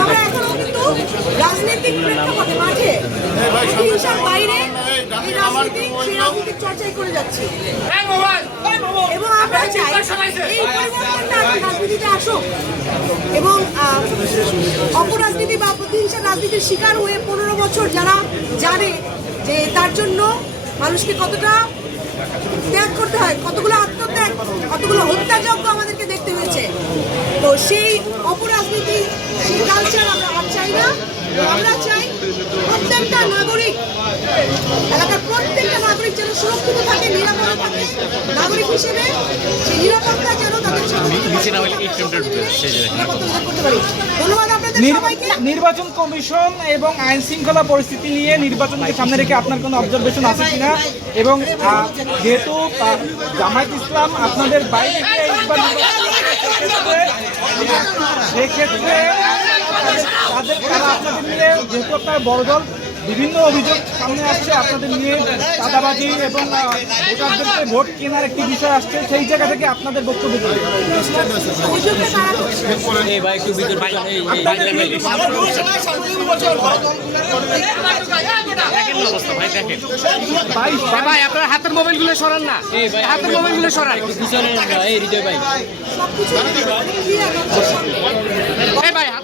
আমরা এখনো কিন্তু রাজনৈতিক প্রেক্ষাপটে মাঠে হিংসার বাইরে এই রাজনৈতিক চর্চাই করে যাচ্ছি এবং আমরা চাই এই পরিবর্তনটা রাজনীতিতে আসুক এবং অপরাজনীতি বা প্রতিহিংসার রাজনীতির শিকার হয়ে 15 বছর যারা জানে যে তার জন্য মানুষকে কতটা ত্যাগ করতে হয়, কতগুলো আত্মত্যাগ, কতগুলো হত্যাযজ্ঞ আমাদেরকে দেখতে হয়েছে। তো সেই অপরাজনীতি, সেই কালচার আমরা আর চাই না। আমরা চাই প্রত্যেকটা নাগরিক, এলাকার প্রত্যেকটা নাগরিক যেন সুরক্ষিত থাকে, নিরাপদে থাকে। নাগরিক হিসেবে সেই নিরাপত্তা যেন তাদের করতে পারি। ধন্যবাদ আপনাদের সবাইকে। নির্বাচন কমিশন এবং আইন শৃঙ্খলা পরিস্থিতি নিয়ে নির্বাচনকে সামনে রেখে আপনার কোনো অবজারভেশন আছে কিনা, এবং যেহেতু জামায়াত ইসলাম আপনাদের বাইরে সেক্ষেত্রে তারা আপনাদের নিয়ে, যেহেতু আপনার বড় দল, বিভিন্ন অভিযোগ সামনে আসছে আপনাদের নিয়ে, চাঁদাবাজি এবং ভোটারদেরকে ভোট কেনার একটি বিষয় আসছে, সেই জায়গা থেকে আপনাদের বক্তব্য দেবেন। ভাই আপনার হাতের মোবাইলগুলো সরান না, হাতের মোবাইলগুলো সরান। ভাই